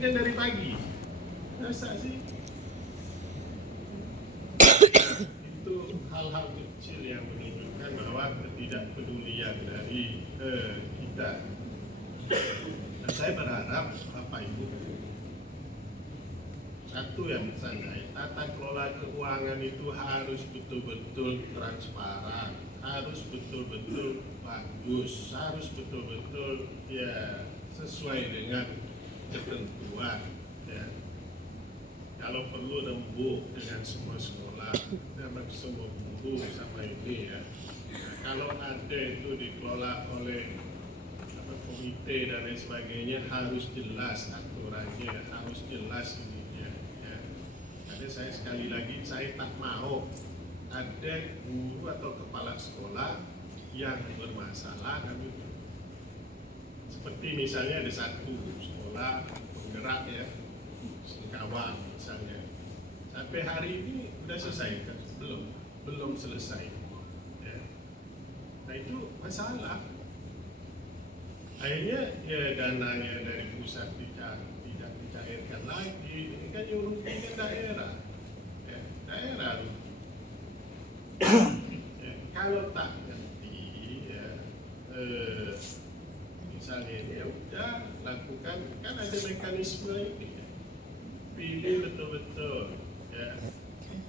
kan dari pagi. Masa sih? Itu hal-hal kecil yang menunjukkan bahwa ketidakpedulian dari kita. Dan saya berharap Bapak Ibu, satu yang saya, tata kelola keuangan itu harus betul-betul transparan, harus betul-betul bagus, harus betul-betul ya sesuai dengan ketentuan. Ya. Kalau perlu rembuk dengan semua sekolah, sama semua guru sama ini ya. Nah, kalau ada itu dikelola oleh komite dan lain sebagainya, harus jelas aturannya, harus jelas ininya. Ya. Karena saya sekali lagi saya tak mau ada guru atau kepala sekolah yang bermasalah kami. Seperti misalnya ada satu sekolah penggerak ya, Singkawang misalnya, sampai hari ini sudah selesai kan? Belum selesai ya. Nah itu masalah. Akhirnya ya dananya dari pusat tidak dicairkan lagi, ini kan yang rugikan daerah ya, daerah rugi. Ya, kalau tak ngerti ya, misalnya ini ya udah lakukan, kan ada mekanisme ini ya. Pilih betul-betul ya.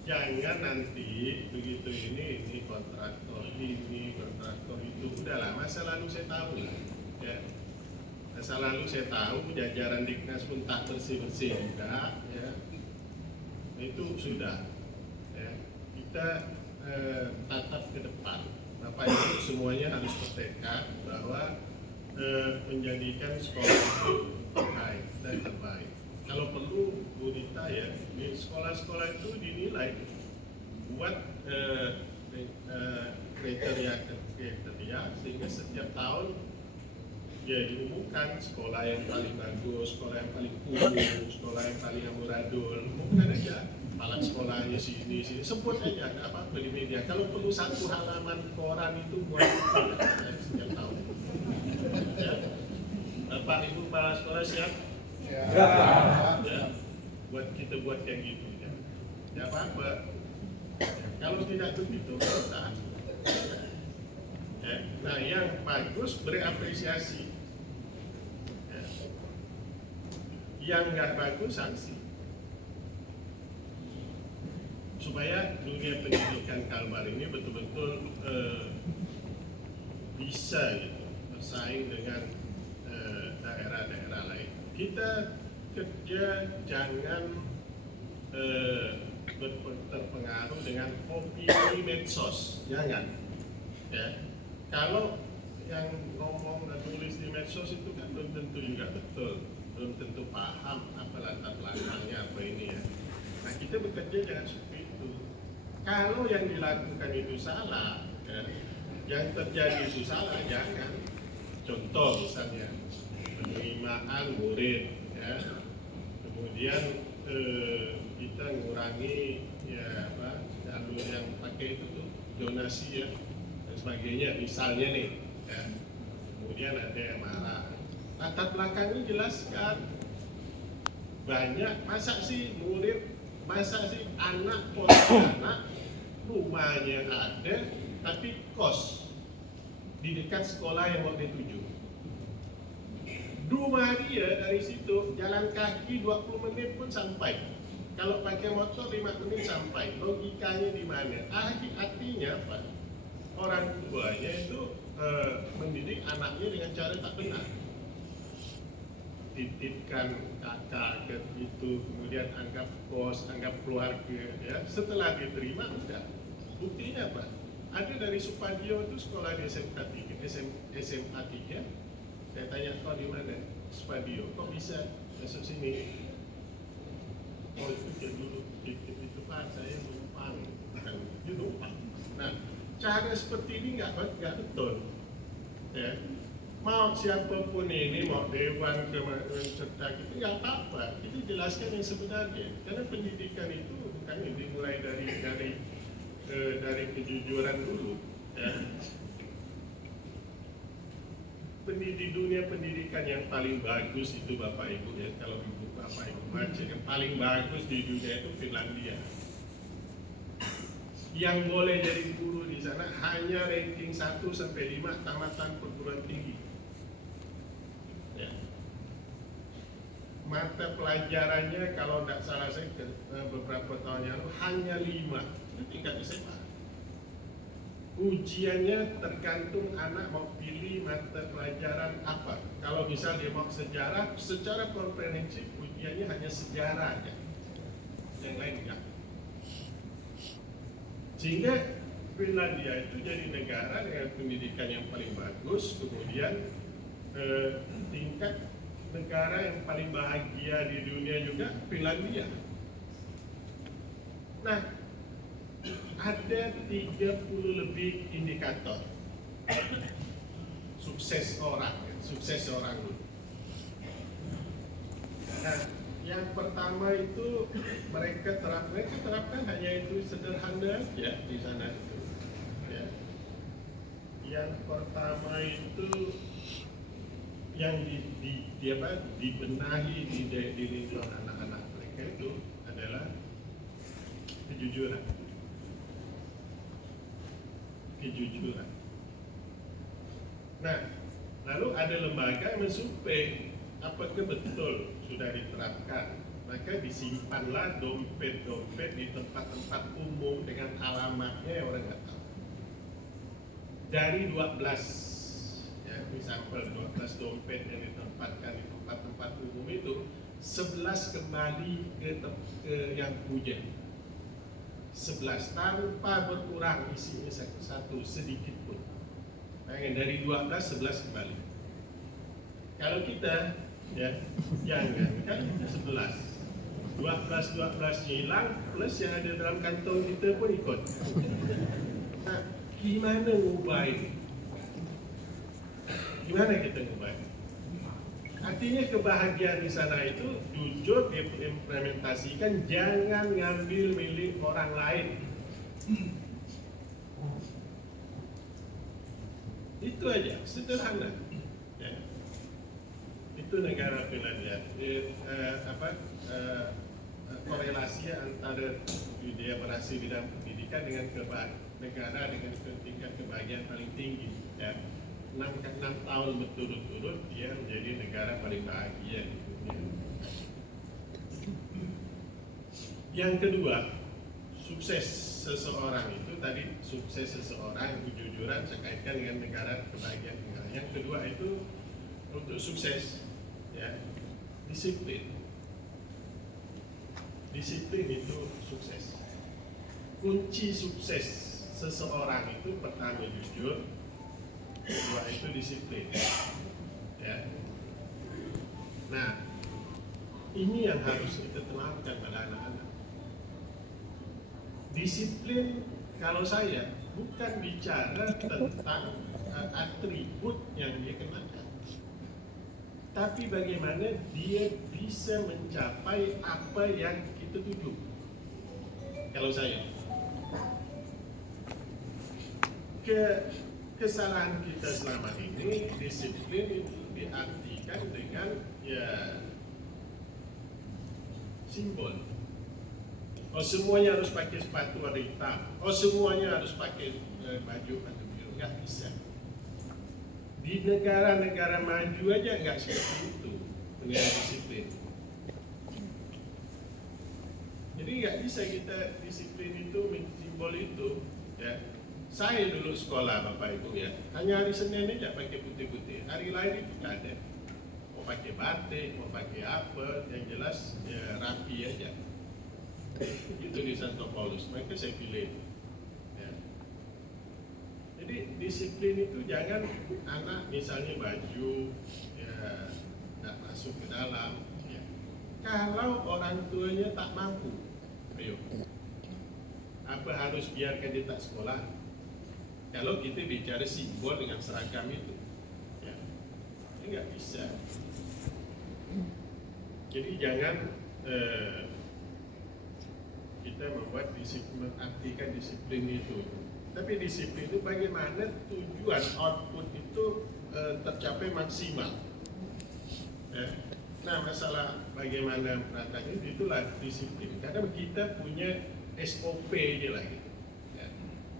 Jangan nanti begitu ini kontraktor ini kontraktor itu, udahlah masa lalu saya tahu lah ya. Masa lalu saya tahu jajaran Diknas pun tak bersih-bersih juga ya. Itu sudah ya. Kita tatap ke depan. Bapak Ibu semuanya harus bertekad bahwa menjadikan sekolah itu terbaik dan terbaik. Kalau perlu Bu Rita ya, di sekolah-sekolah itu dinilai buat kriteria sehingga setiap tahun ya diumumkan sekolah yang paling bagus, sekolah yang paling kumuh, sekolah yang paling amburadul. Umumkan aja kepala sekolahnya sini sebut aja, nggak apa-apa di media. Kalau perlu satu halaman koran itu buat ya, setiap tahun ya. Bapak Ibu kepala sekolah siap? Ya. Kita buat yang gitu ya. Ya apa-apa. Kalau tidak begitu kita ya. Nah yang bagus beri apresiasi ya. Yang nggak bagus sanksi, supaya dunia pendidikan Kalbar ini betul-betul bisa gitu, bersaing dengan daerah-daerah lain. Kita kerja jangan terpengaruh dengan opini medsos, jangan ya. Kalau yang ngomong dan tulis di medsos itu kan belum tentu juga betul, belum tentu paham apa latar belakangnya apa ini ya. Nah kita bekerja jangan seperti itu. Kalau yang dilakukan itu salah ya, yang terjadi itu salah, jangan. Contoh misalnya penerimaan murid ya, kemudian kita ngurangi ya apa jalur yang pakai itu tuh donasi ya dan sebagainya misalnya nih ya. Kemudian ada yang marah, latar belakangnya jelaskan. Banyak masa sih murid, masa sih anak anak rumahnya ada tapi kos di dekat sekolah yang mau dituju. Rumah dia dari situ jalan kaki 20 menit pun sampai. Kalau pakai motor 5 menit sampai. Logikanya di mana? Artinya apa? Orang tuanya itu mendidik anaknya dengan cara tak benar. Titipkan kakak ke itu, kemudian anggap kos, anggap keluarga. Ya. Setelah diterima, udah. Buktinya apa? Ada dari Supadio itu sekolah di SMA 3. Saya tanya, kau di mana? Supadio, kok bisa masuk sini? Oh itu dia dulu itu Pak, saya numpang. Dia numpang. Nah, cara seperti ini nggak betul. Ya. Mau siapapun ini, mau dewan serta gitu, nggak apa-apa. Itu jelaskan yang sebenarnya. Karena pendidikan itu bukan dimulai dari kejujuran dulu. Ya. di dunia pendidikan yang paling bagus itu Bapak Ibu ya, kalau Ibu Bapak Ibu baca yang paling bagus di dunia itu Finlandia. Yang boleh jadi guru di sana hanya ranking 1 sampai 5 tamatan perguruan tinggi. Ya. Mata pelajarannya kalau tidak salah saya beberapa tahun yang lalu hanya 5, itu tingkat SMA. Ujiannya tergantung anak mau pilih mata pelajaran apa. Kalau misal dia mau sejarah, secara komprehensif ujiannya hanya sejarah aja, yang lain enggak. Sehingga Finlandia itu jadi negara dengan pendidikan yang paling bagus, kemudian tingkat negara yang paling bahagia di dunia juga Finlandia. Nah, ada 30 lebih indikator sukses orang. Nah, yang pertama itu mereka terapkan hanya itu sederhana ya di sana itu. Ya. Yang pertama itu yang dibenahi di lingkungan anak-anak mereka itu adalah kejujuran. Nah, lalu ada lembaga yang mensurvei apakah betul sudah diterapkan. Maka disimpanlah dompet-dompet di tempat-tempat umum dengan alamatnya yang orang nggak tahu. Dari 12, ya, misalnya 12 dompet yang ditempatkan di tempat-tempat umum itu, 11 kembali ke yang punya. 11 tanpa berkurang isinya satu sedikit pun. Bayangin dari 12, 11 kembali. Kalau kita ya jangan kan 11. 12 hilang plus yang ada dalam kantong kita pun ikut. Nah, gimana ngubah ini? Gimana kita ngubah? Artinya kebahagiaan di sana itu jujur diimplementasikan, jangan ngambil milik orang lain. Itu aja, sederhana. Ya. Itu negara Finlandia. Korelasi antara dia berhasil di dalam pendidikan dengan negara dengan tingkat kebahagiaan paling tinggi. Ya. 6 tahun berturut-turut dia menjadi negara paling bahagia di dunia. Yang kedua, sukses seseorang itu tadi sukses seseorang kejujuran saya kaitkan dengan negara kebahagiaan negara. Yang kedua itu untuk sukses ya disiplin. Disiplin itu sukses. Kunci sukses seseorang itu pertama jujur, kedua itu disiplin. Ya. Nah, ini yang harus kita tanamkan pada anak-anak. Disiplin kalau saya bukan bicara tentang atribut yang dia kenakan, tapi bagaimana dia bisa mencapai apa yang kita tuju. Kalau saya kesalahan kita selama ini, disiplin itu diartikan dengan ya simbol. Oh semuanya harus pakai sepatu warna hitam. Oh semuanya harus pakai baju atau biru. Nggak bisa. Di negara-negara maju aja nggak seperti itu dengan disiplin. Jadi nggak bisa kita disiplin itu, simbol itu. Ya. Saya dulu sekolah Bapak Ibu ya, hanya hari Senin aja pakai putih-putih. Hari lain itu nggak ada. Mau pakai batik, mau pakai apa, yang jelas ya rapi aja. Itu di Santo Paulus, maka saya pilih. Ya. Jadi disiplin itu jangan anak misalnya baju ya nggak masuk ke dalam. Ya. Kalau orang tuanya tak mampu, ayo. Apa harus biarkan dia tak sekolah? Kalau kita bicara simbol dengan seragam itu, ya, ini nggak bisa. Jadi jangan kita membuat disiplin, artikan disiplin itu. Tapi disiplin itu bagaimana tujuan output itu tercapai maksimal. Ya. Nah, masalah bagaimana menatanya itulah disiplin. Karena kita punya SOP ini lagi. Ya.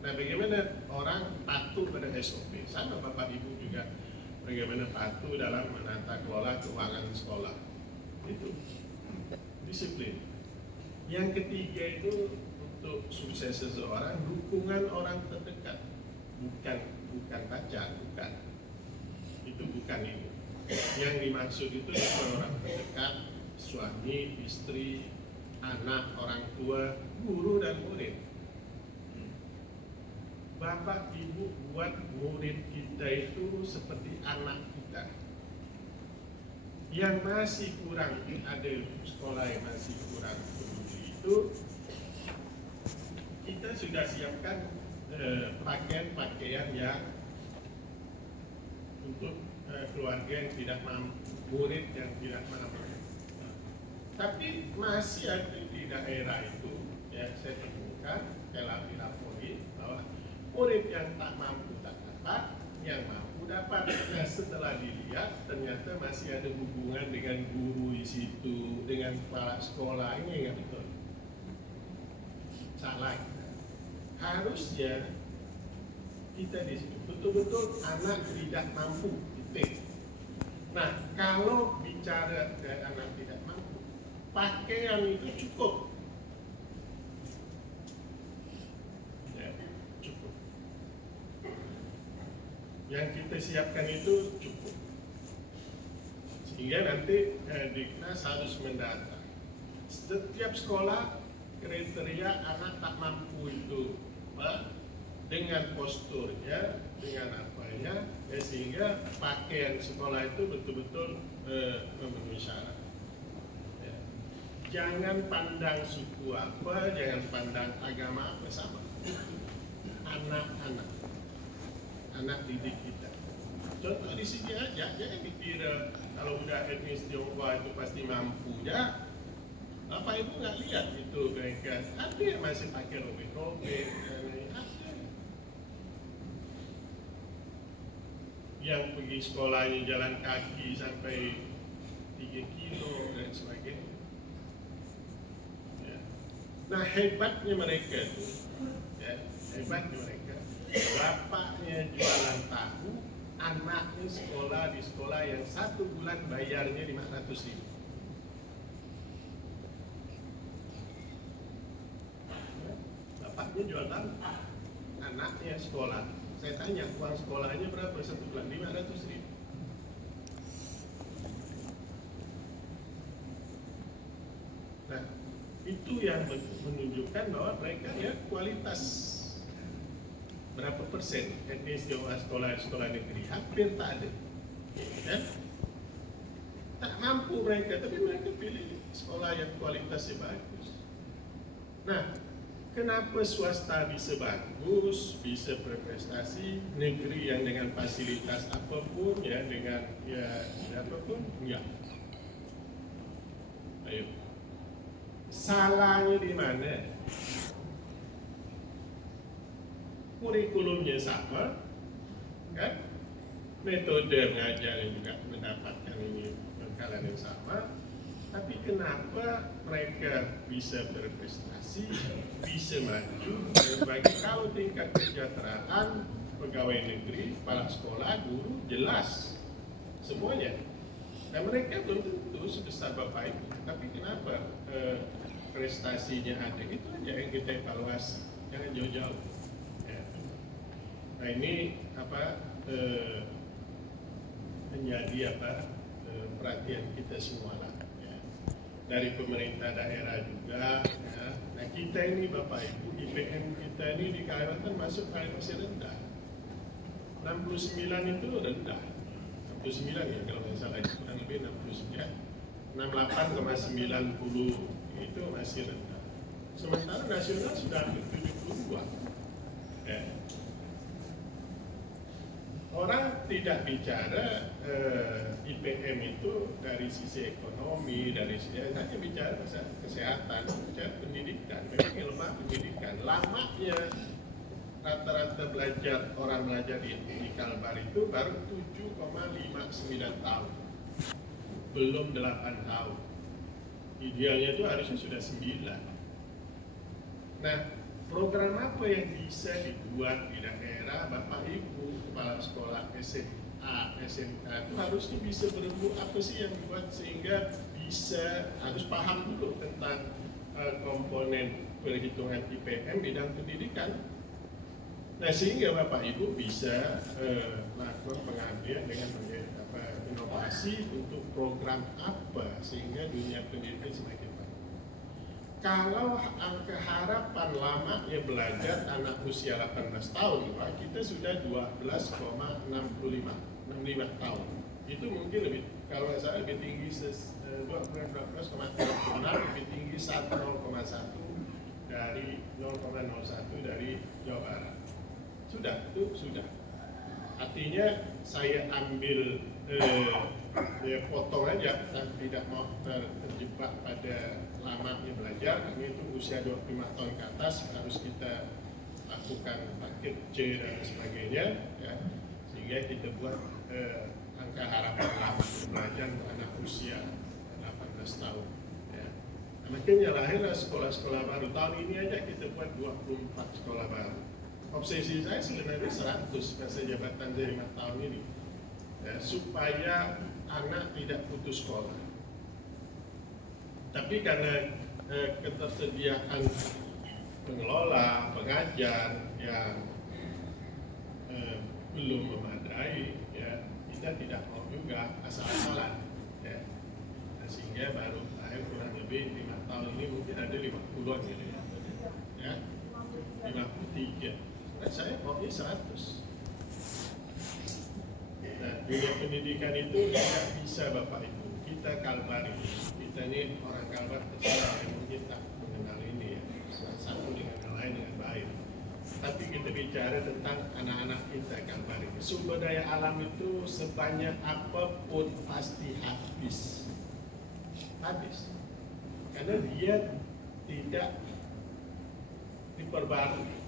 Nah, bagaimana orang patuh pada SOP? Sama Bapak Ibu juga bagaimana patuh dalam menata kelola keuangan sekolah. Itu disiplin. Yang ketiga itu untuk sukses seseorang, dukungan orang terdekat, bukan pacar, bukan. Itu bukan ini. Yang dimaksud itu bukan orang terdekat, suami, istri, anak, orang tua, guru dan murid. Bapak Ibu buat murid kita itu seperti anak kita. Yang masih kurang, ada sekolah yang masih kurang peduli itu, kita sudah siapkan pakaian-pakaian yang untuk keluarga yang tidak mampu, murid yang tidak mampu. Tapi masih ada di daerah itu, ya saya temukan, telah dilapori bahwa murid yang tak mampu tak dapat, yang mampu dapat. Nah, setelah dilihat ternyata masih ada hubungan dengan guru di situ, dengan kepala sekolah. Ini nggak betul, salah. Harusnya kita di situ betul-betul anak tidak mampu. Nah, kalau bicara dari anak tidak mampu, pakaian itu cukup. Ya, cukup. Yang kita siapkan itu cukup. Sehingga nanti Diknas harus mendata. Setiap sekolah kriteria anak tak mampu itu dengan posturnya, dengan apanya, ya, sehingga pakaian sekolah itu betul-betul memenuhi syarat. Ya. Jangan pandang suku apa, jangan pandang agama apa, sama. Anak-anak, anak didik kita. Contoh di sini aja, jangan dikira kalau udah etnis Tionghoa itu pasti mampu ya. Bapak Ibu nggak lihat itu mereka, ada yang masih pakai robek-robek. Yang pergi sekolahnya jalan kaki sampai 3 kilo dan sebagainya. Ya. Nah, hebatnya mereka itu, ya, hebatnya mereka, bapaknya jualan tahu, anaknya sekolah di sekolah yang 1 bulan bayarnya 500.000. Ya. Bapaknya jual tahu, anaknya sekolah. Saya tanya, uang sekolahnya berapa 1 bulan? 500.000. Nah, itu yang menunjukkan bahwa mereka ya kualitas berapa persen etnis Tionghoa sekolah negeri hampir tak ada. Ya? Tak mampu mereka, tapi mereka pilih sekolah yang kualitasnya bagus. Nah, kenapa swasta bisa bagus, bisa berprestasi, negeri yang dengan fasilitas apapun, ya dengan ya apapun, enggak. Ayo, salahnya di mana? Kurikulumnya sama, kan? Metode mengajarnya juga mendapatkan ini bekalan yang sama. Tapi kenapa mereka bisa berprestasi, bisa maju, bagi kalau tingkat kesejahteraan pegawai negeri, kepala sekolah, guru, jelas semuanya. Dan mereka belum tentu sebesar Bapak Ibu. Tapi kenapa prestasinya ada? Itu aja yang kita evaluasi, jangan jauh-jauh. Ya. Nah ini menjadi perhatian kita semua lah. Dari pemerintah daerah juga, ya. Nah kita ini Bapak Ibu, IPM kita ini di Kalimantan masuk paling masih rendah. 69 itu rendah, 69 ya kalau nggak salah, kurang lebih 69, 68,90 itu masih rendah. Sementara nasional sudah 72. Ya. Orang tidak bicara IPM itu dari sisi ekonomi, dari sisi hanya bicara kesehatan, bicara pendidikan. Memang lemah pendidikan, lamanya rata-rata belajar orang belajar di Kalbar itu baru 7,59 tahun, belum 8 tahun. Idealnya itu harusnya sudah 9. Nah, program apa yang bisa dibuat di daerah Bapak Ibu kepala sekolah SMA, SMK itu harusnya bisa berembuk apa sih yang dibuat sehingga bisa harus paham dulu tentang komponen perhitungan IPM bidang pendidikan. Nah, sehingga Bapak Ibu bisa melakukan pengambilan dengan inovasi untuk program apa sehingga dunia pendidikan semakin baik. Kalau angka harapan lama yang belajar anak usia 18 tahun, Pak, kita sudah 12,65 tahun. Itu mungkin lebih, kalau saya lebih tinggi 12,36, lebih tinggi 0,1 dari 0,01 dari Jawa Barat. Sudah, itu sudah. Artinya saya ambil potong aja, saya tidak mau terjebak pada lamanya belajar. Ini itu usia 25 tahun ke atas harus kita lakukan paket C dan sebagainya, ya, sehingga kita buat angka harapan lama belajar anak usia 18 tahun. Ya. Nah, makanya lahirlah sekolah-sekolah baru. Tahun ini aja kita buat 24 sekolah baru. Obsesi saya sebenarnya 100 masa jabatan dari 5 tahun ini, ya, supaya anak tidak putus sekolah. Tapi karena ketersediaan pengelola, pengajar yang belum memadai, ya, kita tidak mau juga asal-asalan, ya. Nah, sehingga baru lahir kurang lebih 5 tahun ini mungkin ada 50-an gitu, ya, 53. Nah, saya maunya 100. Nah, dunia pendidikan itu tidak bisa Bapak Ibu. Kita Kalbar ini, kita ini orang Kalbar terserah yang mungkin tak mengenal ini, ya, satu dengan yang lain dengan baik. Tapi kita bicara tentang anak-anak kita Kalbar ini. Sumber daya alam itu sebanyak apapun pasti habis. Habis. Karena dia tidak diperbarui.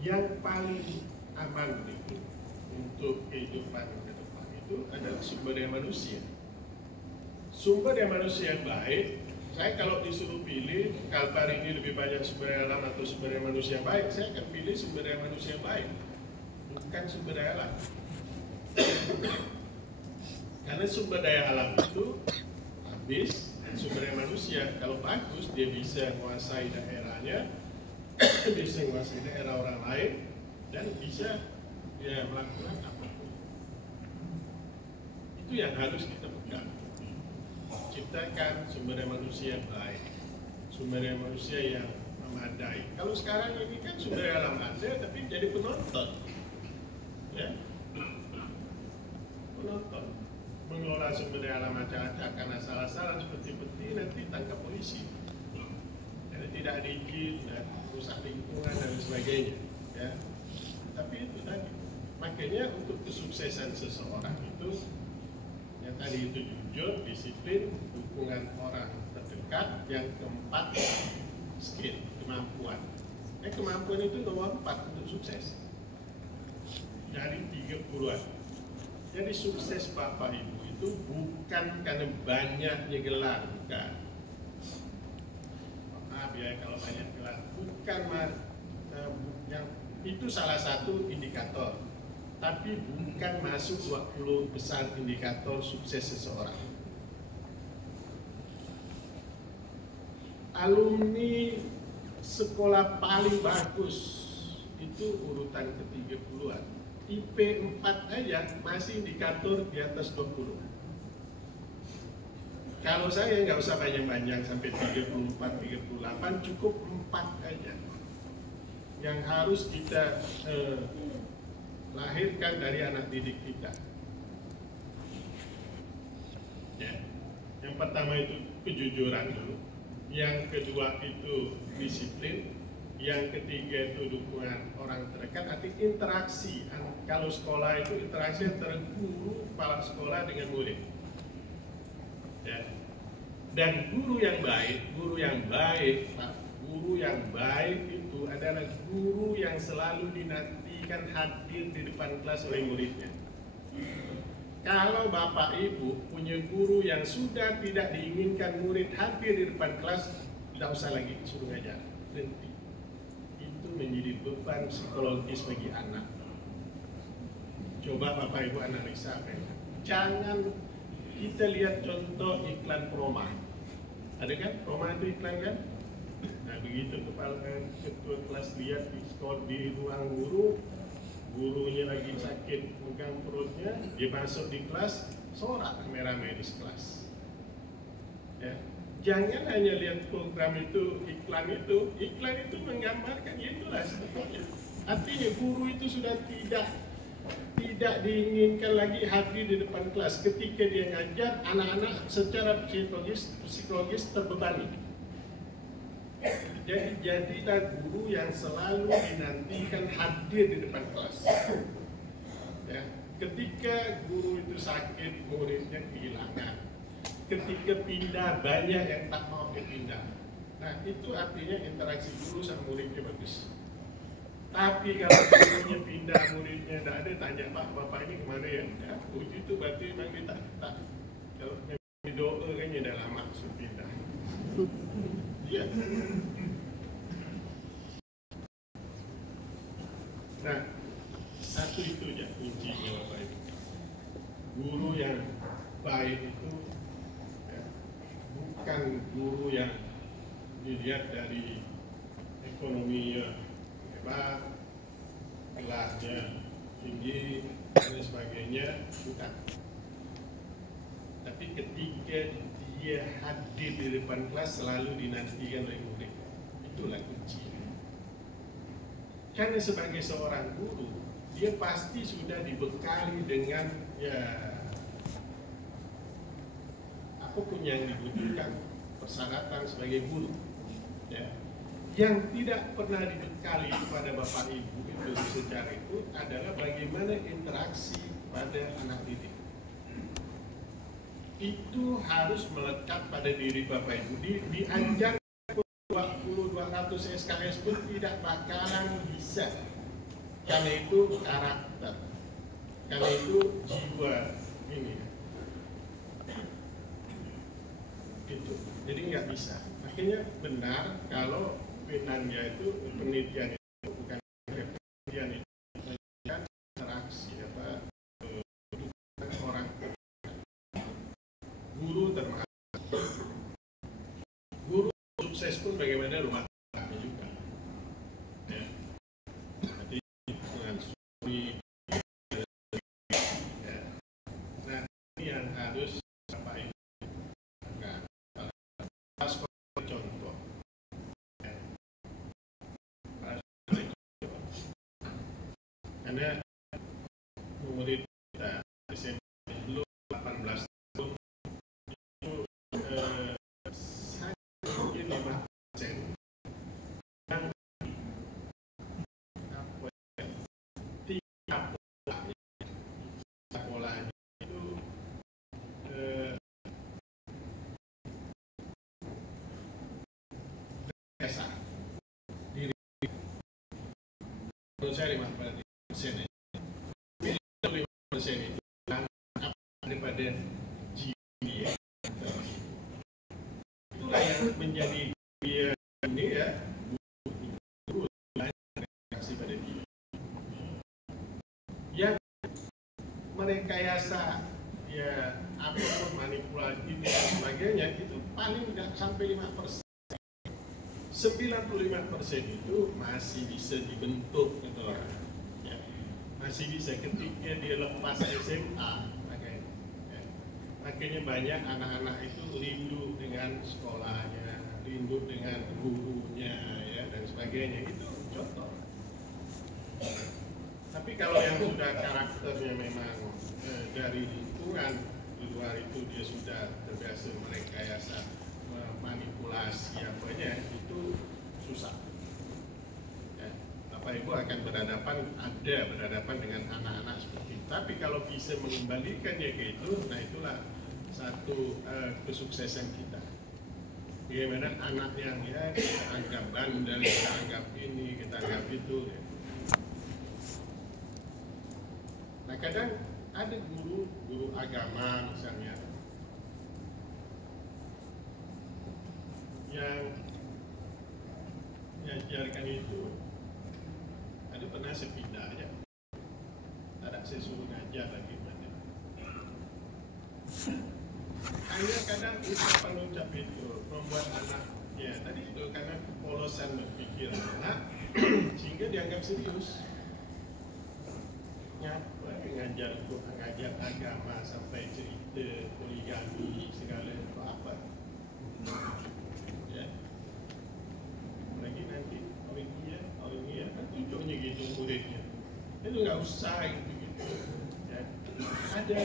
Yang paling aman itu untuk kehidupan ke depan itu adalah sumber daya manusia. Sumber daya manusia yang baik, saya kalau disuruh pilih Kalbar ini lebih banyak sumber daya alam atau sumber daya manusia yang baik, saya akan pilih sumber daya manusia yang baik, bukan sumber daya alam. Karena sumber daya alam itu habis, dan sumber daya manusia kalau bagus dia bisa menguasai daerahnya, bisa menguasai daerah orang lain, dan bisa ya melakukan apapun. Itu yang harus kita pegang. Ciptakan sumber daya manusia yang baik, sumber daya manusia yang memadai. Kalau sekarang ini kan sumber daya alam ada, tapi jadi penonton, ya, penonton mengelola sumber daya alam acak-acak karena salah-salah seperti nanti tangkap polisi. Jadi tidak ada izin dan rusak lingkungan dan sebagainya, ya. Tapi itu tadi, makanya untuk kesuksesan seseorang itu yang tadi itu jujur, disiplin, dukungan orang terdekat, yang keempat skill, kemampuan. Kemampuan itu nomor 4 untuk sukses dari 30-an. Jadi sukses Bapak Ibu itu bukan karena banyaknya gelar, bukan. Maaf ya kalau banyak gelar, bukan yang itu salah satu indikator, tapi bukan masuk 20 besar indikator sukses seseorang. Alumni sekolah paling bagus itu urutan ke-30-an. IP 4 aja masih indikator di atas 20. Kalau saya nggak usah banyak-banyak sampai 34, 38, cukup 4 aja yang harus kita lahirkan dari anak didik kita. Ya. Yang pertama itu kejujuran dulu, yang kedua itu disiplin, yang ketiga itu dukungan orang terdekat, arti interaksi. Kalau sekolah itu interaksi antara guru, kepala sekolah dengan murid. Ya. Dan guru yang baik, Pak, guru yang baik itu itu adalah guru yang selalu dinantikan hadir di depan kelas oleh muridnya. Kalau Bapak Ibu punya guru yang sudah tidak diinginkan murid hadir di depan kelas, tidak usah lagi disuruh ngajar, berhenti. Itu menjadi beban psikologis bagi anak. Coba Bapak Ibu analisa apa ini. Jangan kita lihat contoh iklan Proma. Ada kan? Proma itu iklan kan? Nah begitu kepala ketua kelas lihat di sekolah di ruang guru, gurunya lagi sakit pegang perutnya, dia masuk di kelas, sorak rame-rame di kelas. Ya. Jangan hanya lihat program itu, iklan itu menggambarkan itulah sebetulnya. Artinya guru itu sudah tidak diinginkan lagi hadir di depan kelas. Ketika dia ngajar, anak-anak secara psikologis terbebani. Jadi jadilah guru yang selalu dinantikan hadir di depan kelas. Ya. Ketika guru itu sakit, muridnya kehilangan. Ketika pindah, banyak yang tak mau pindah. Nah itu artinya interaksi guru sama muridnya bagus. Tapi kalau gurunya pindah, muridnya tidak ada, tanya Pak, Bapak ini kemana ya? Ya itu berarti memang dia tak. Kalau doa kan ya dah lama sudah pindah. Iya. Nah, satu itu ya kuncinya Bapak Ibu. Guru yang baik itu ya, bukan guru yang dilihat dari ekonominya hebat, kelasnya tinggi dan sebagainya, bukan. Tapi ketika dia hadir di depan kelas selalu dinantikan oleh murid, itulah kuncinya. Karena sebagai seorang guru, dia pasti sudah dibekali dengan apapun yang dibutuhkan persyaratan sebagai guru. Ya. Yang tidak pernah dibekali pada Bapak Ibu itu secara itu adalah bagaimana interaksi pada anak didik. Itu harus melekat pada diri Bapak Ibu. Diajar 20-200 SKS pun tidak bakalan bisa. Karena itu karakter, karena itu jiwa ini. Gitu. Jadi nggak bisa. Makanya benar kalau penelitian itu bukan penelitian itu interaksi orang guru termasuk guru sukses pun bagaimana rumah tangga juga ya. Nanti dengan suami ya. Nah ini yang harus apa ini contoh ya. Karena murid kita SMP dulu 18 tahun itu mungkin 5% yang tiga polanya itu biasa diri menurut saya 5% itu daripada jiwa itulah yang menjadi dia ini ya guru reaksi pada dia yang merekayasa ya apapun manipulasi dan sebagainya itu paling tidak sampai 5%. 95% itu masih bisa dibentuk gitu ya. Masih bisa ketika dia lepas SMA makanya banyak anak-anak itu rindu dengan sekolahnya, rindu dengan gurunya ya dan sebagainya, itu contoh. Tapi kalau yang sudah karakternya memang dari lingkungan di luar itu dia sudah terbiasa merekayasa, manipulasi apanya, itu susah. Ya, Bapak Ibu akan berhadapan dengan anak-anak seperti itu. Tapi kalau bisa mengembalikannya ke itu, nah itulah satu kesuksesan kita. bagaimana anak yang ya kita anggap bandel, kita anggap ini, kita anggap itu. Ya. Nah kadang ada guru agama misalnya yang mengajarkan itu, ada pernah saya pindah aja, ada saya suruh ngajar lagi mana. Hanya kadang ucapan itu membuat anak, ya tadi itu karena kepolosan berpikir anak, sehingga dianggap serius. Ngapa ngajar agama sampai cerita poligami segala itu apa? Ya. Lagi nanti orang dia kan tunjuknya gitu muridnya. Itu nggak usah gitu. Ya. Ada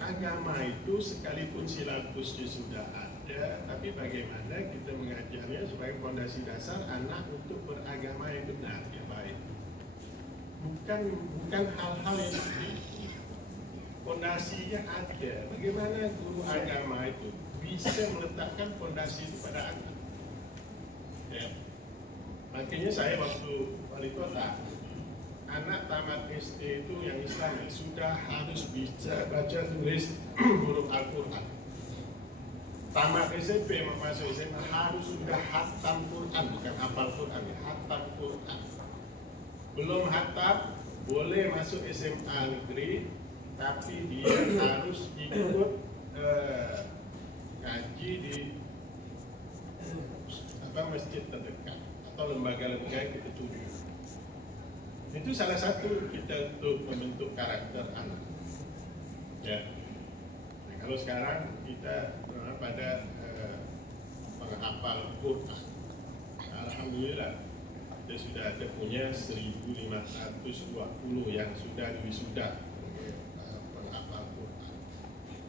agama itu sekalipun silabusnya sudah ada, tapi bagaimana kita mengajarnya sebagai fondasi dasar anak untuk beragama yang benar, yang baik. Bukan hal-hal yang seperti itu. Fondasinya ada. Bagaimana guru agama itu bisa meletakkan fondasi itu pada anak? Ya. Makanya saya waktu wali kota, anak tamat SD itu yang Islam sudah harus bisa baca tulis huruf Al-Quran. Tamat SMP masuk SMA harus sudah hatam Quran, bukan hafal Quran, hatam Quran. Belum hatam, boleh masuk SMA negeri, tapi dia harus ikut ngaji di masjid terdekat atau lembaga-lembaga yang kita tuju. Itu salah satu kita untuk membentuk karakter anak. Ya. Nah, kalau sekarang kita pada menghafal Quran, alhamdulillah kita sudah ada punya 1.520 yang sudah wisuda menghafal Quran.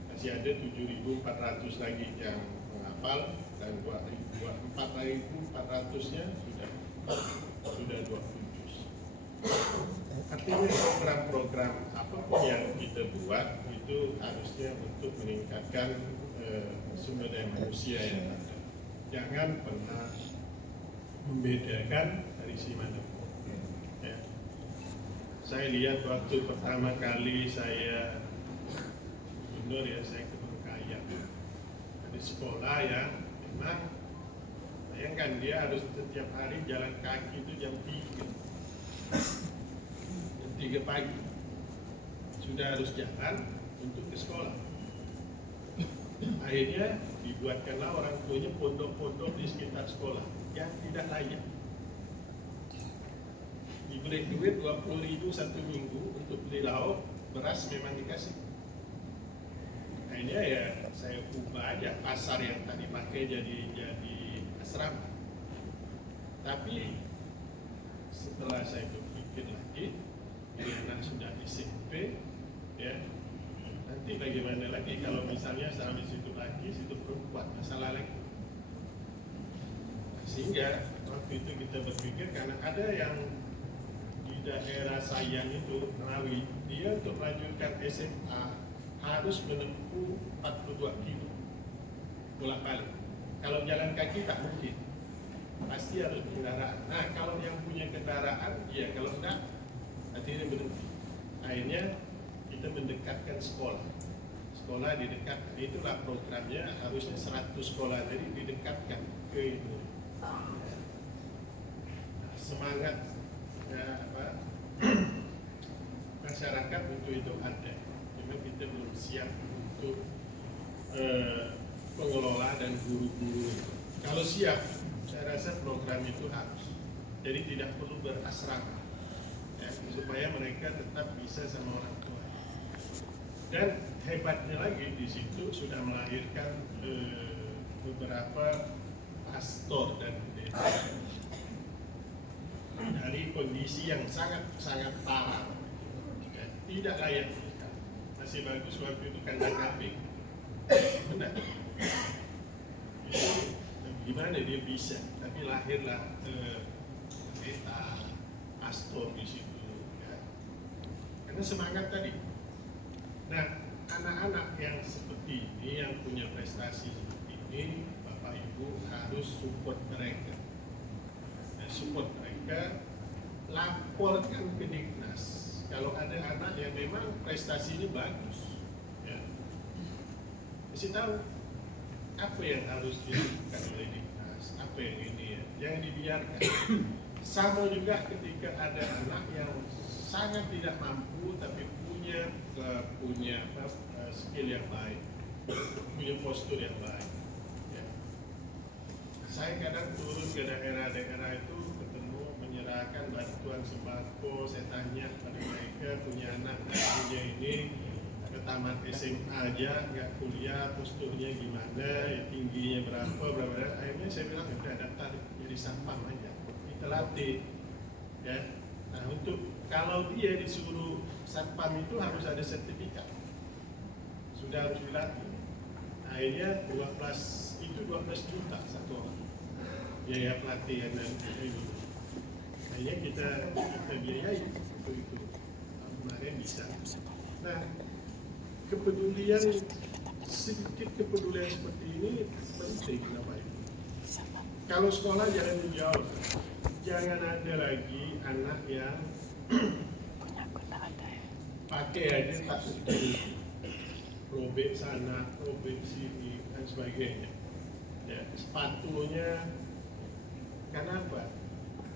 Masih ada 7.400 lagi yang menghafal dan 4.400-nya sudah 2 juz. Artinya program-program apapun yang kita buat itu harusnya untuk meningkatkan sumber daya manusia yang ada. Jangan pernah membedakan dari si manapun. Ya. Saya lihat waktu pertama kali saya gubernur ya, saya ke Bengkayang. Ada sekolah yang memang bayangkan dia harus setiap hari jalan kaki itu jam 3 pagi sudah harus jalan untuk ke sekolah. Akhirnya dibuatkanlah orang tuanya pondok-pondok di sekitar sekolah yang tidak layak. Diberi duit 20.000 satu minggu untuk beli lauk, beras memang dikasih. Akhirnya ya saya ubah aja pasar yang tadi pakai jadi asrama. Tapi setelah saya berpikir lagi, ini anak sudah SMP, ya nanti bagaimana lagi kalau misalnya sampai situ lagi, situ perempuan, masalah lagi. Sehingga waktu itu kita berpikir karena ada yang di daerah Sayang itu, Ngawi, dia untuk melanjutkan SMA harus menempuh 42 kilo bolak-balik. Kalau jalan kaki tak mungkin, pasti harus kendaraan. Nah kalau yang punya kendaraan, ya kalau enggak, akhirnya berhenti. Akhirnya kita mendekatkan sekolah. Sekolah didekatkan, itulah programnya, harusnya 100 sekolah, jadi didekatkan ke itu. Semangat masyarakat untuk itu ada, cuma kita belum siap untuk pengelola dan guru-guru. Kalau siap, saya rasa program itu harus. Jadi tidak perlu berasrama, ya, supaya mereka tetap bisa sama orang tua. Dan hebatnya lagi di situ sudah melahirkan beberapa pastor dan pendeta dari kondisi yang sangat parah, ya, tidak layak. Masih bagus waktu itu kandang kambing, benar. Itu gimana dia bisa? Tapi lahirlah pendeta, pastor di situ, ya. Karena semangat tadi. Nah, anak-anak yang seperti ini, yang punya prestasi seperti ini, Bapak Bapak Ibu harus support mereka. Support mereka, laporkan ke Dignas kalau ada anak yang memang prestasinya bagus, ya. Kasih tahu apa yang harus dilakukan oleh Dignas, apa yang ini ya, jangan dibiarkan. Sama juga ketika ada anak yang sangat tidak mampu tapi punya skill yang baik, punya postur yang baik. Ya. Saya kadang turun ke daerah-daerah itu ketemu menyerahkan bantuan sembako, saya tanya pada mereka punya anak punya ini tamat SMA aja nggak kuliah, posturnya gimana, ya, tingginya berapa, akhirnya saya bilang udah daftar jadi satpam aja, kita latih, ya. Nah untuk kalau dia disuruh satpam itu harus ada sertifikat, sudah harus dilatih. Akhirnya 12 juta satu orang biaya pelatihan dan itu. Akhirnya kita biayai itu kemarin bisa. Nah kepedulian, sedikit kepedulian seperti ini penting Bapak Ibu. Kalau sekolah jangan dijauh, jangan ada lagi anak yang pakai aja tak peduli, robek sana, robek sini dan sebagainya. Ya, sepatunya, kenapa?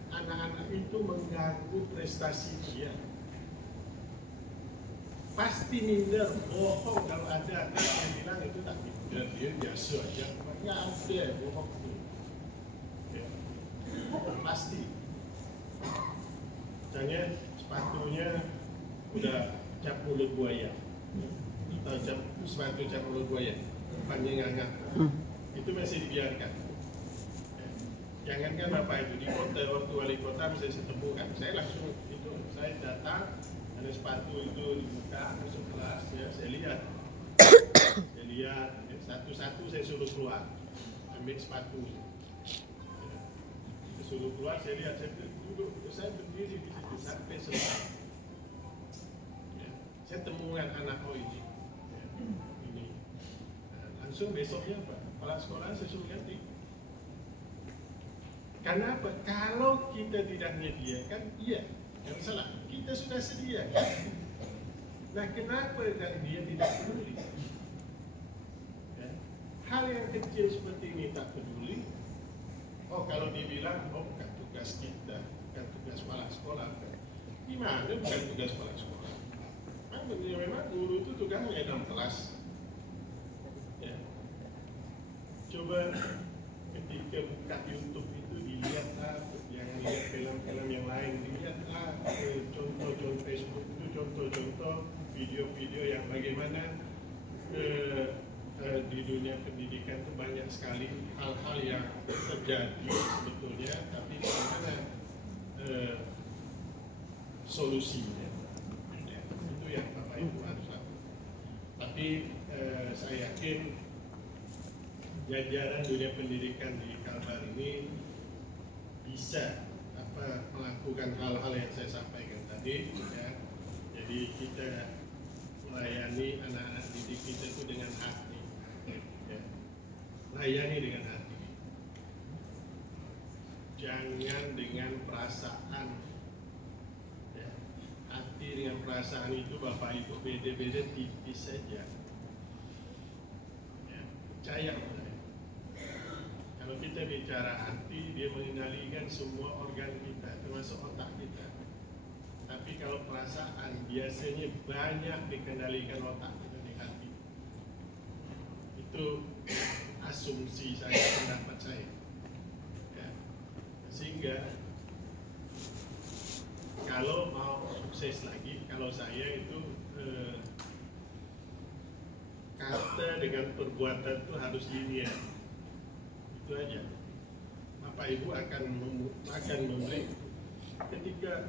Anak-anak itu mengganggu prestasi dia. Pasti minder, bohong kalau ada anak yang bilang itu tak minder, dia biasa aja. Nggak ada bohong itu. Ya. Pasti. Misalnya sepatunya udah cap mulut buaya, atau sepatu cap mulut buaya, depannya ngangkat, itu masih dibiarkan. Ya. Jangankan Bapak Ibu di kota, waktu wali kota bisa ditemukan, saya langsung itu, saya datang. Ada sepatu itu dibuka masuk kelas, ya saya lihat satu-satu saya suruh keluar, ambil sepatu, ya. Suruh keluar, saya lihat, saya duduk, saya berdiri di situ sampai selesai. Ya. Saya temukan anak ini, ya. Ini. Nah, langsung besoknya apa? Kepala sekolah saya suruh ganti. Karena apa? Kalau kita tidak menyediakan, iya. Yang salah, kita sudah sedia. Nah, kenapa dan dia tidak peduli? Ya. Hal yang kecil seperti ini tak peduli. Oh, kalau dibilang, oh bukan tugas kita, bukan tugas kepala sekolah. Gimana bukan tugas kepala sekolah? Memang guru itu tugasnya dalam kelas. Ya. Coba ketika buka YouTube itu dilihatlah, jangan lihat film-film yang lain, dilihatlah contoh-contoh Facebook itu, contoh-contoh video-video yang bagaimana di dunia pendidikan itu banyak sekali hal-hal yang terjadi sebetulnya, tapi bagaimana solusinya. Ya, itu yang Bapak Ibu harus lakukan. Tapi saya yakin jajaran dunia pendidikan di Kalbar ini bisa melakukan hal-hal yang saya sampaikan tadi, ya. Jadi kita melayani anak-anak didik kita itu dengan hati, ya. Layani dengan hati, jangan dengan perasaan, ya. Hati dengan perasaan itu Bapak Ibu beda-beda tipis saja, ya. Percaya. Kalau kita bicara hati, dia mengendalikan semua organ kita, termasuk otak kita. Tapi kalau perasaan, biasanya banyak dikendalikan otak kita di hati. Itu asumsi saya, pendapat saya. Ya. Sehingga, kalau mau sukses lagi, kalau saya itu kata dengan perbuatan itu harus linear. Itu aja. Bapak Ibu akan memberi ketika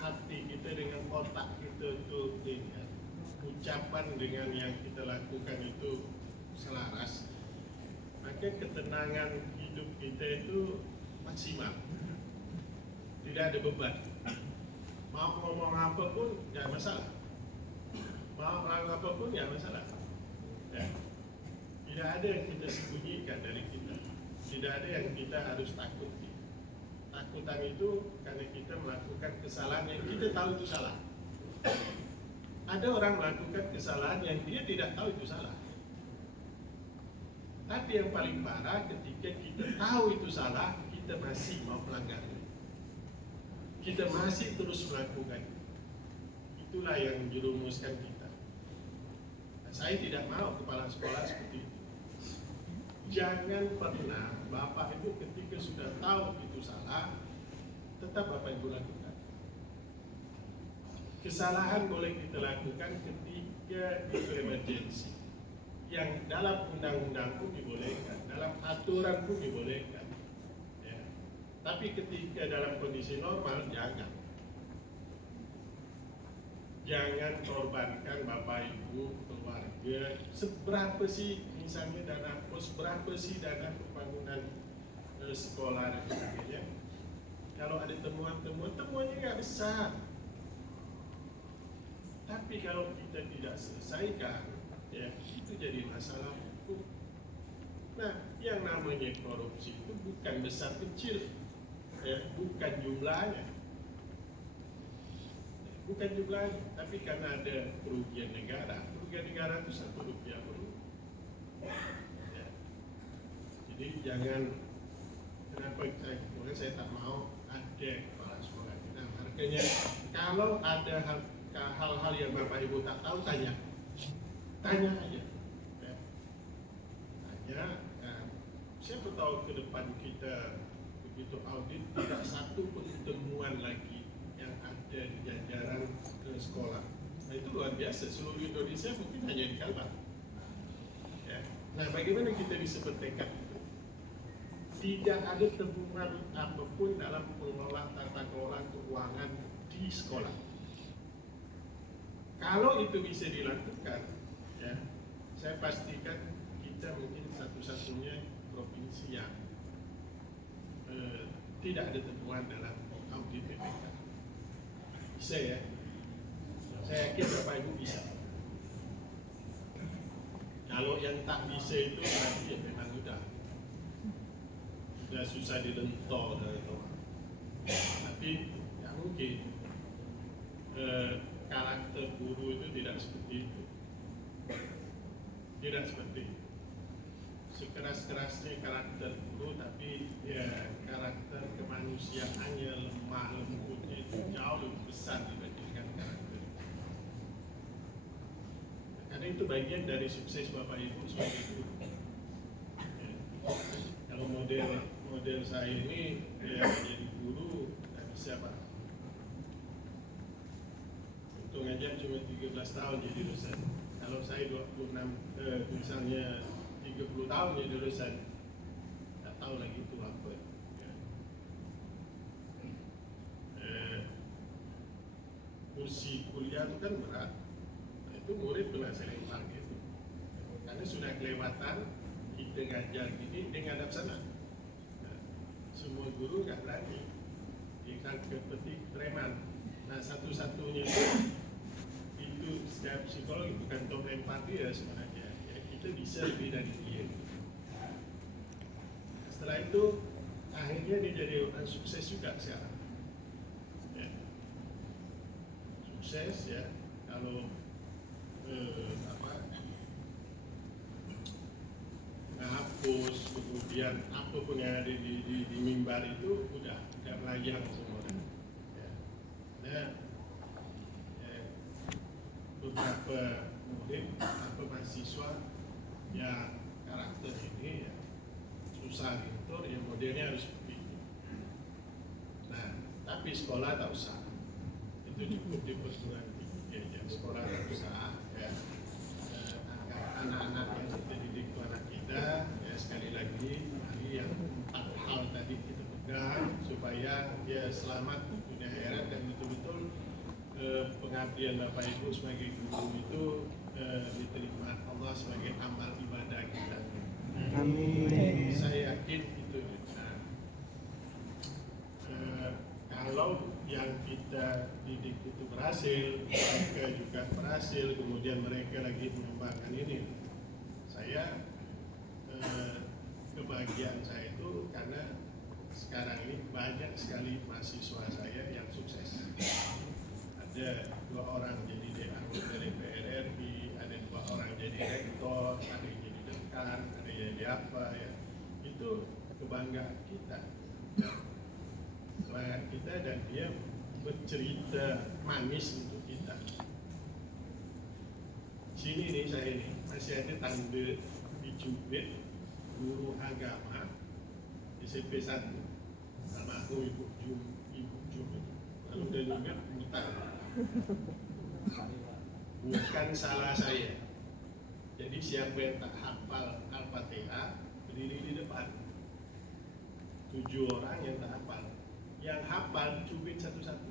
hati kita dengan otak kita itu linear, ucapan dengan yang kita lakukan itu selaras, maka ketenangan hidup kita itu maksimal, tidak ada beban. Mau ngomong apapun nggak masalah, mau melakukan apapun nggak masalah, ya. Tidak Tidak ada yang kita sembunyikan dari kita. Tidak ada yang kita harus takuti. Takutan itu karena kita melakukan kesalahan yang kita tahu itu salah. Ada orang melakukan kesalahan yang dia tidak tahu itu salah. Tapi yang paling parah ketika kita tahu itu salah, kita masih mau melanggarnya. Kita masih terus melakukan. Itulah yang menjerumuskan kita. Nah, saya tidak mau kepala sekolah seperti itu. Jangan pernah Bapak Ibu ketika sudah tahu itu salah, tetap Bapak Ibu lakukan. Kesalahan boleh kita lakukan ketika itu emergency. Yang dalam undang-undang pun dibolehkan, dalam aturan pun dibolehkan. Ya. Tapi ketika dalam kondisi normal, jangan. Jangan korbankan Bapak Ibu, keluarga. Seberapa sih misalnya dana pos, berapa sih dana pembangunan sekolah dan sebagainya. Kalau ada temuan-temuan, temuannya nggak besar. Tapi kalau kita tidak selesaikan, ya itu jadi masalah hukum. Nah, yang namanya korupsi itu bukan besar kecil, ya, bukan jumlahnya, tapi karena ada kerugian negara itu Rp1 pun. Ya. Jadi jangan, kenapa saya tak mau ada kepala sekolah. Nah, harganya kalau ada hal-hal yang Bapak Ibu tak tahu, tanya aja, ya. Tanya. Nah, siapa tahu ke depan kita begitu audit tidak satu pun temuan lagi yang ada di jajaran sekolah. Nah, itu luar biasa. Seluruh Indonesia mungkin hanya di Kalbar. Ya. Nah, bagaimana kita bisa bertekad? Tidak ada temuan apapun dalam pengelola tata kelola keuangan di sekolah. Kalau itu bisa dilakukan, ya, saya pastikan kita mungkin satu-satunya provinsi yang tidak ada temuan dalam audit BPK. Bisa ya? Saya yakin Bapak Ibu bisa. Kalau yang tak bisa itu berarti ya memang udah susah dilentol dari bawah. Tapi ya mungkin karakter guru itu tidak seperti itu. Tidak seperti itu. Sekeras-kerasnya karakter guru, tapi ya karakter kemanusiaannya, lemah lembutnya itu jauh lebih besar dibandingkan karakter. Karena itu bagian dari sukses Bapak Ibu sebagai guru. Ya. Kalau model saya ini ya, jadi guru nggak bisa Pak. Untung aja cuma 13 tahun jadi dosen. Kalau saya 26 misalnya 30 tahun jadi dosen, nggak tahu lagi itu apa. Ya. Kursi kuliah itu kan berat. Nah, itu murid pernah saya lempar gitu. Karena sudah kelewatan kita ngajar gini dengan adab sana. Nah, semua guru nggak berani. Dia kan kepetik preman. Nah, satu-satunya itu setiap psikologi bukan untuk lempar dia sebenarnya. Ya, kita bisa lebih dari dia. Setelah itu akhirnya dia jadi orang sukses juga sekarang. Ya. Sukses ya kalau hapus kemudian apapun yang ada di mimbar itu udah melayang semua. Ya. Nah, beberapa murid atau mahasiswa yang karakter ini ya, susah diatur, ya modelnya harus begitu. Nah, tapi sekolah tak usah, itu cukup di perguruan tinggi ya, sekolah tak usah ya. Anak-anak yang kita didik itu anak kita ya, sekali lagi mari yang 4 hal tadi kita pegang supaya dia selamat di dunia akhirat dan betul-betul pengabdian Bapak Ibu sebagai guru itu diterima Allah sebagai amal ibadah kita. Amin. Saya yakin itu. Nah, kalau yang kita didik itu berhasil, mereka juga berhasil, kemudian mereka lagi mengembangkan ini, saya kebahagiaan saya itu karena sekarang ini banyak sekali mahasiswa saya yang sukses. Ada 2 orang jadi anggota DPR RI, ada 2 orang jadi rektor, ada yang jadi dekan, ada yang jadi apa ya. Itu kebanggaan kita. Kebanggaan kita, dan dia bercerita manis untuk kita. Sini nih saya ini masih ada tanda dicubit guru agama SMP 1 sama aku Ibu Jum itu. Lalu dia juga buta. Bukan salah saya. Jadi siapa yang tak hafal Al-Fatihah berdiri di depan. 7 orang yang tak hafal. Yang hafal cubit satu-satu.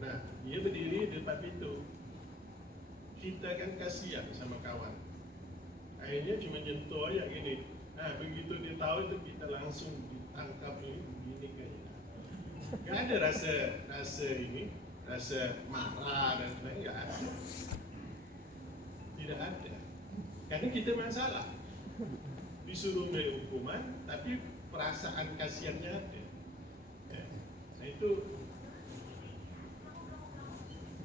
Nah, dia berdiri di depan pintu. Kita kan kasihan sama kawan. Akhirnya cuma nyentuh aja gini. Nah, begitu dia tahu itu kita langsung ditangkap ini begini kayaknya. Gak ada rasa marah dan sebagainya, gak ada. Tidak ada. Karena kita masalah. Disuruh beri hukuman, tapi perasaan kasihannya ada. Ya. Nah itu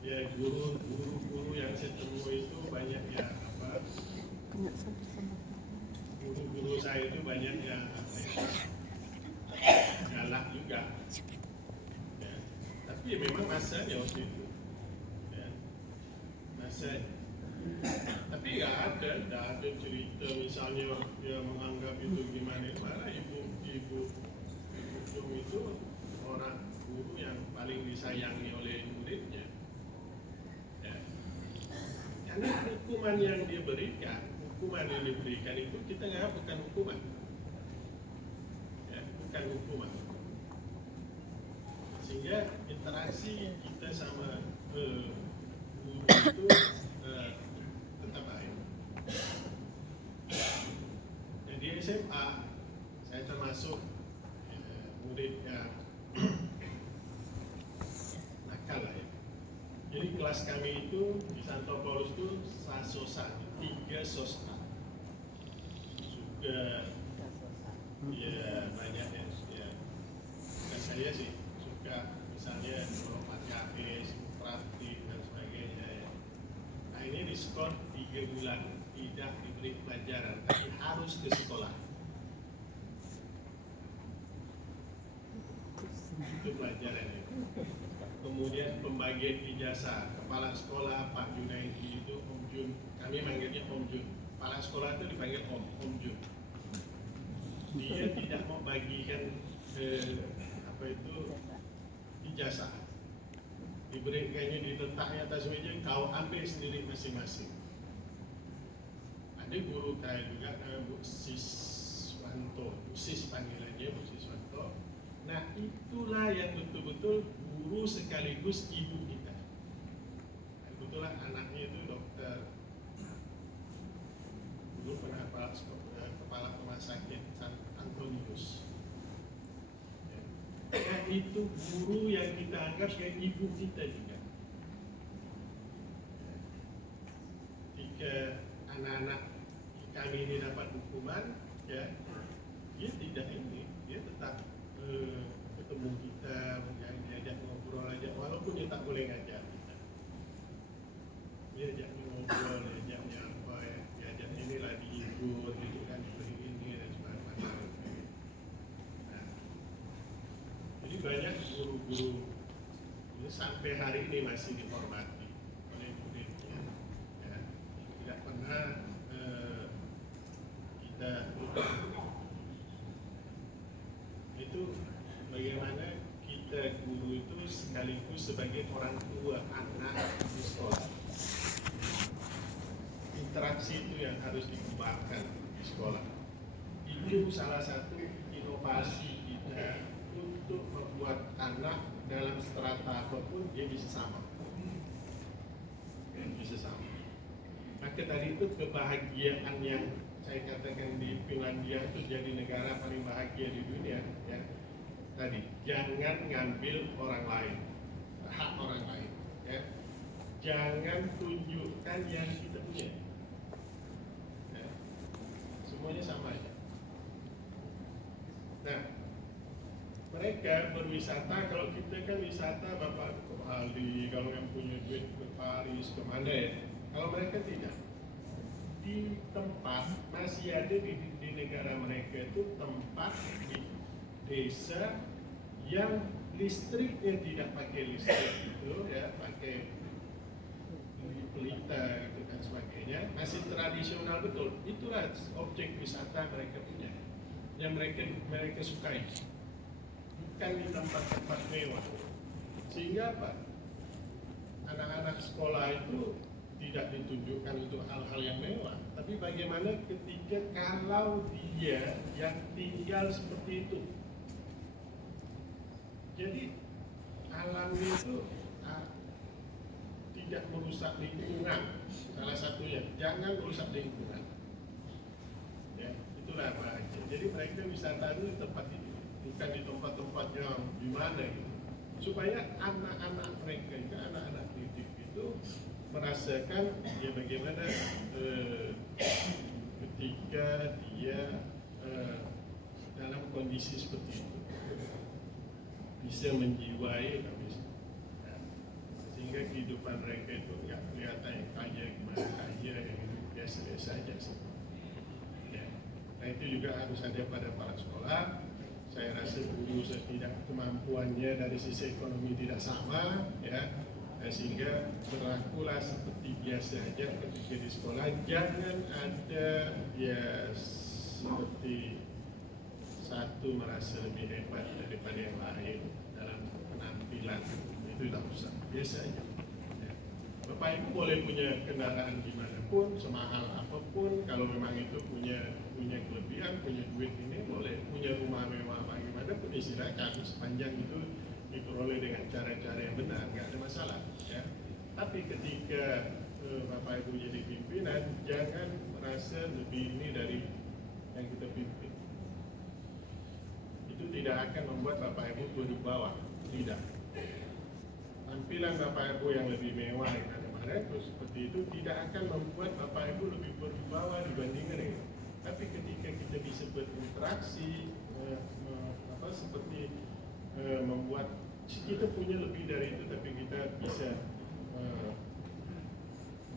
ya guru-guru yang saya temui itu banyak yang apa? Guru-guru saya itu banyak yang galak juga. Ya. Tapi ya memang masanya waktu itu. Ya. Masanya. Tapi nggak ada cerita misalnya dia menganggap itu gimana. Malah ibu Jum itu orang guru yang paling disayangi oleh muridnya. Ya. Karena hukuman yang dia berikan itu kita nggak, bukan hukuman. Ya, bukan hukuman. Sehingga interaksi kita sama guru itu tetap baik. Dan di SMA saya termasuk murid yang nakal lah ya. Jadi kelas kami itu di Santo Paulus itu sasosan, 3 sosna. Suka ya banyak ya. Dan saya sih suka misalnya melompat garis, praktik dan sebagainya ya. Nah ini diskon 3 bulan tidak diberi pelajaran, tapi harus ke sekolah. Itu pelajarannya. Kemudian pembagian ijazah, kepala sekolah Pak Junaidi itu Om Jun, kami manggilnya Om Jun. Kepala sekolah itu dipanggil Om Jun. Dia tidak mau bagikan ijazah. Diberikannya diletaknya atas meja, kau ambil sendiri masing-masing. Ada guru saya juga, Bu Siswanto, Bu Sis panggilannya Bu Siswanto. Nah itulah yang betul-betul guru sekaligus ibu kita. Kebetulan anaknya itu dokter, dulu pernah kepala rumah sakit San Antonius. Nah itu guru yang kita anggap sebagai ibu kita juga. Jika anak-anak kami ini dapat hukuman, ya dia tidak ini, dia tetap ketemu kita, diajak ngobrol aja, walaupun dia tak boleh ngajar kita. Dia ajak ngobrol, diajaknya apa ya, diajak inilah dihibur, gitu kan, diberi ini dan sebagainya. Nah, jadi banyak guru-guru ini sampai hari ini masih dihormati oleh muridnya. Ya, tidak pernah kita itu bagaimana kita guru itu sekaligus sebagai orang tua anak di sekolah. Interaksi itu yang harus dikembangkan di sekolah. Itu salah satu inovasi kita untuk membuat anak dalam strata apapun dia bisa sama. Bisa sama. Maka tadi itu kebahagiaan yang saya katakan di Finlandia itu jadi negara paling bahagia di dunia ya. Tadi jangan ngambil orang lain, hak orang lain ya. Jangan tunjukkan yang kita punya ya. Semuanya sama aja. mereka berwisata. Kalau kita kan wisata bapak ke Bali, kalau yang punya duit ke Paris, kemana ya. Kalau mereka tidak, di tempat masih ada di negara mereka itu tempat di desa yang listriknya tidak pakai listrik itu ya, pakai pelita gitu dan sebagainya, masih tradisional betul. Itulah objek wisata mereka punya, yang mereka sukai, bukan di tempat-tempat mewah. Sehingga apa? Anak-anak sekolah itu tidak ditunjukkan untuk hal-hal yang mewah, tapi bagaimana ketika kalau dia yang tinggal seperti itu. Jadi alam itu tidak merusak lingkungan, salah satunya jangan merusak lingkungan ya, itulah apa aja. Jadi mereka wisata itu tempat itu, bukan di tempat-tempat yang di mana gitu, supaya anak-anak mereka itu, anak-anak didik itu merasakan ya bagaimana ketika dia dalam kondisi seperti itu bisa menjiwai sehingga kehidupan mereka itu nggak kelihatan yang kaya gimana, kaya yang biasa-biasa aja sih. Ya. Nah itu juga harus ada pada para sekolah. Saya rasa guru tidak kemampuannya dari sisi ekonomi tidak sama, ya, sehingga berlakulah seperti biasa aja ketika di sekolah. Jangan ada ya seperti satu merasa lebih hebat daripada yang lain dalam penampilan. Itu tidak usah, biasa aja ya. Bapak Ibu boleh punya kendaraan dimanapun, semahal apapun, kalau memang itu punya kelebihan, punya duit ini boleh, punya rumah mewah bagaimanapun disilakan, sepanjang itu diperoleh dengan cara-cara yang benar, nggak ada masalah ya. Tapi ketika Bapak Ibu jadi pimpinan, jangan merasa lebih ini dari yang kita pimpin. Itu tidak akan membuat Bapak Ibu berwibawa, tidak. Tampilan Bapak Ibu yang lebih mewah daripada kemarin seperti itu tidak akan membuat Bapak Ibu lebih berwibawa dibandingkan ini. Tapi ketika kita bisa berinteraksi, seperti membuat kita punya lebih dari itu, tapi kita bisa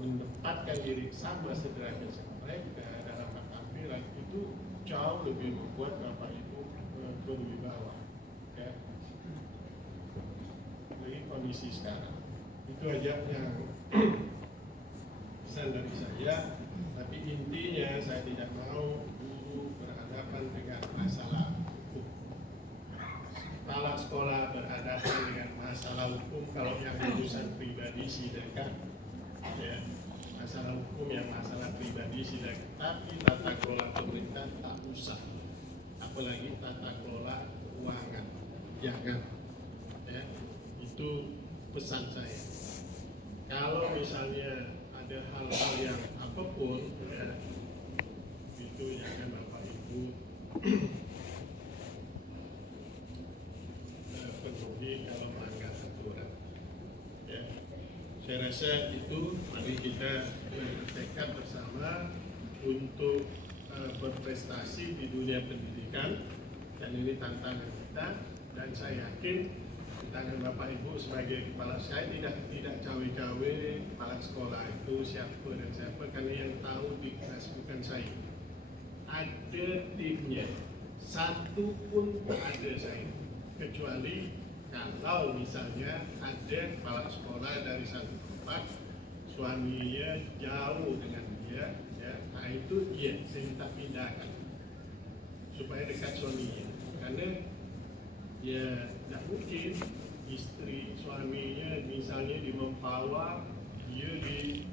menempatkan diri sama sederajat sama mereka dalam tampilan, itu jauh lebih membuat Bapak Ibu berwibawa. Ya. Kondisi sekarang itu aja yang pesan dari saya. Tapi intinya saya tidak mau guru berhadapan dengan masalah hukum, kepala sekolah berhadapan dengan masalah hukum. Kalau yang urusan pribadi silakan ya, masalah hukum yang masalah pribadi silakan, tapi tata kelola pemerintah tak usah, apalagi tata kelola keuangan jangan ya. Itu pesan saya. Kalau misalnya ada hal-hal yang apapun ya, itu jangan Bapak Ibu penuhi kalau melanggar aturan ya. Saya rasa itu mari kita bertekad bersama untuk berprestasi di dunia pendidikan, dan ini tantangan kita. Dan saya yakin tangan Bapak Ibu sebagai kepala, saya tidak cawe-cawe kepala sekolah itu siapa dan siapa, karena yang tahu di kelas bukan saya. Ada timnya, satu pun tak ada saya, kecuali kalau misalnya ada kepala sekolah dari satu tempat suaminya jauh dengan dia ya, nah itu dia saya minta pindahkan supaya dekat suaminya, karena ya tidak mungkin istri suaminya misalnya di Mempawah, dia di